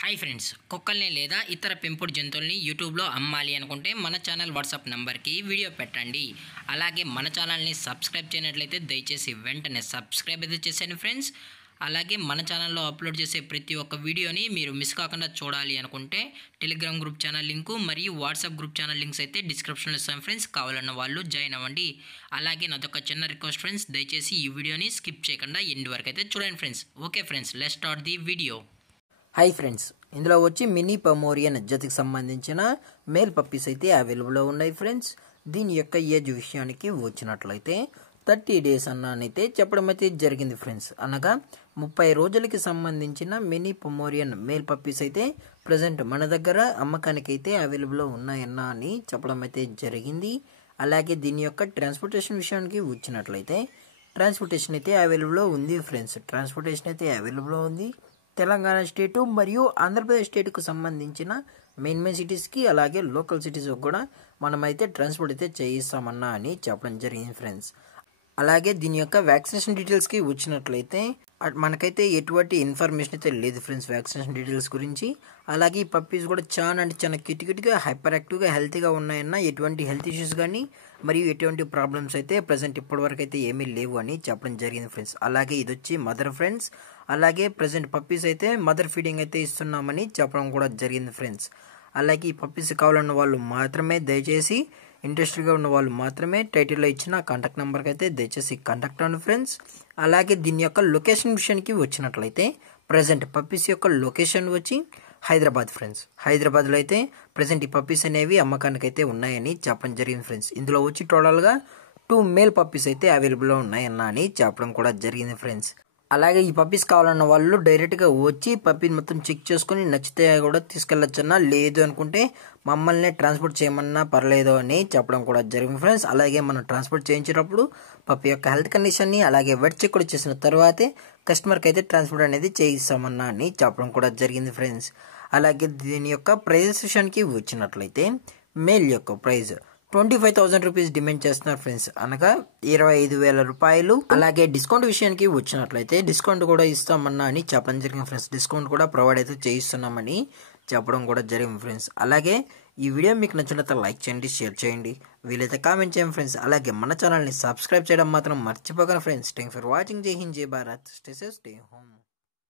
Hi friends, కుక్కల్ని లేదా ఇతర పెంపుడు జంతువుల్ని యూట్యూబ్లో అమ్మాలి అనుకుంటే మన ఛానల్ వాట్సాప్ నెంబర్కి వీడియో పెట్టండి. అలాగే మన ఛానల్ని సబ్స్క్రైబ్ చేయనట్లయితే దయచేసి వెంటనే సబ్స్క్రైబ్ అయితే చేసేయండి ఫ్రెండ్స్. అలాగే మన ఛానల్లో అప్లోడ్ చేసే ప్రతి ఒక్క వీడియోని మీరు మిస్ కాకుండా చూడాలి అనుకుంటే టెలిగ్రామ్ గ్రూప్ ఛానల్ లింకు మరియు వాట్సాప్ గ్రూప్ ఛానల్ లింక్స్ అయితే డిస్క్రిప్షన్లో ఇస్తాం ఫ్రెండ్స్. కావాలన్న వాళ్ళు జాయిన్ అవ్వండి. అలాగే నాదొక చిన్న రిక్వెస్ట్ ఫ్రెండ్స్, దయచేసి ఈ వీడియోని స్కిప్ చేయకుండా ఎండ్ వరకు అయితే చూడండి friends. Okay friends, let's start the video. Hi friends, ఇందులో వచ్చి మినీ పొమోరియన్ జతకి సంబంధించిన మేల్ పప్పీస్ అయితే అవైలబుల్లో ఉన్నాయి ఫ్రెండ్స్. దీని యొక్క ఏజ్ విషయానికి వచ్చినట్లయితే 30 days అన్నైతే చెప్పడం అయితే జరిగింది ఫ్రెండ్స్. అనగా 30 రోజులకి సంబంధించిన మినీ పొమోరియన్ మేల్ పప్పీస్ అయితే ప్రజెంట్ మన దగ్గర అమ్మకానికి అయితే అవైలబుల్లో ఉన్నాయన్న అని చెప్పడం అయితే జరిగింది. అలాగే దీని యొక్క ట్రాన్స్పోర్టేషన్ విషయానికి వచ్చినట్లయితే ట్రాన్స్పోర్టేషన్ అయితే అవైలబుల్లో ఉంది ఫ్రెండ్స్. ట్రాన్స్పోర్టేషన్ అయితే అవైలబుల్లో ఉంది. తెలంగాణ స్టేటు మరియు ఆంధ్రప్రదేశ్ స్టేట్కు సంబంధించిన మెయిన్ సిటీస్కి అలాగే లోకల్ సిటీస్కి కూడా మనమైతే ట్రాన్స్పోర్ట్ అయితే చేయిస్తామన్నా అని చెప్పడం జరిగింది ఫ్రెండ్స్. అలాగే దీని యొక్క వ్యాక్సినేషన్ డీటెయిల్స్కి వచ్చినట్లయితే మనకైతే ఎటువంటి ఇన్ఫర్మేషన్ అయితే లేదు ఫ్రెండ్స్ వ్యాక్సినేషన్ డీటెయిల్స్ గురించి. అలాగే ఈ పప్పీస్ కూడా చాలా క్యూట్గా హైపర్ యాక్టివ్గా హెల్తీగా ఉన్నాయన్న ఎటువంటి హెల్త్ ఇష్యూస్ కానీ మరియు ఎటువంటి ప్రాబ్లమ్స్ అయితే ప్రజెంట్ ఇప్పటివరకు అయితే ఏమీ లేవు అని చెప్పడం జరిగింది ఫ్రెండ్స్. అలాగే ఇది వచ్చి మదర్ ఫ్రెండ్స్. అలాగే ప్రజెంట్ పప్పీస్ అయితే మదర్ ఫీడింగ్ అయితే ఇస్తున్నామని చెప్పడం కూడా జరిగింది ఫ్రెండ్స్. అలాగే ఈ పప్పీస్ కావాలన్న వాళ్ళు మాత్రమే దయచేసి ఇంట్రెస్టెడ్గా ఉన్న వాళ్ళు మాత్రమే టైటిల్లో ఇచ్చిన కాంటాక్ట్ నెంబర్కి అయితే దయచేసి కాంటాక్ట్ అవ్వండి ఫ్రెండ్స్. అలాగే దీని యొక్క లొకేషన్ విషయానికి వచ్చినట్లయితే ప్రజెంట్ పప్పీస్ యొక్క లొకేషన్ వచ్చి హైదరాబాద్ ఫ్రెండ్స్. హైదరాబాద్లో అయితే ప్రజెంట్ ఈ పప్పీస్ అనేవి అమ్మకానికి అయితే ఉన్నాయని చెప్పడం జరిగింది ఫ్రెండ్స్. ఇందులో వచ్చి టోటల్గా 2 మేల్ పప్పీస్ అయితే అవైలబుల్లో ఉన్నాయన్న అని చెప్పడం కూడా జరిగింది ఫ్రెండ్స్. అలాగే ఈ పప్పీస్ కావాలన్న వాళ్ళు డైరెక్ట్గా వచ్చి పప్పీని మొత్తం చెక్ చేసుకుని నచ్చితే కూడా తీసుకెళ్ళొచ్చన్నా, లేదు అనుకుంటే మమ్మల్ని ట్రాన్స్పోర్ట్ చేయమన్నా పర్లేదు అని చెప్పడం కూడా జరిగింది ఫ్రెండ్స్. అలాగే మనం ట్రాన్స్పోర్ట్ చేయించేటప్పుడు పప్పీ యొక్క హెల్త్ కండిషన్ని అలాగే వెట్ చెక్ కూడా చేసిన తర్వాతే కస్టమర్కి అయితే ట్రాన్స్పోర్ట్ అనేది చేయిస్తామన్నా అని చెప్పడం కూడా జరిగింది ఫ్రెండ్స్. అలాగే దీని యొక్క ప్రైజెస్ విషయానికి వచ్చినట్లయితే మేల్ యొక్క ప్రైజ్ 25,000 రూపీస్ డిమాండ్ చేస్తున్నారు ఫ్రెండ్స్, అనగా 25,000 రూపాయలు. అలాగే డిస్కౌంట్ విషయానికి వచ్చినట్లయితే డిస్కౌంట్ కూడా ఇస్తామన్నా అని చెప్పడం జరిగింది ఫ్రెండ్స్. డిస్కౌంట్ కూడా ప్రొవైడ్ అయితే చేయిస్తున్నామని చెప్పడం కూడా జరిగింది ఫ్రెండ్స్. అలాగే ఈ వీడియో మీకు నచ్చినట్లయితే లైక్ చేయండి, షేర్ చేయండి, వీలైతే కామెంట్ చేయండి ఫ్రెండ్స్. అలాగే మన ఛానల్ని సబ్స్క్రైబ్ చేయడం మాత్రం మర్చిపోకండి ఫ్రెండ్స్. Thanks for watching. జై హింద్, జై Bharat. Stay safe, stay home.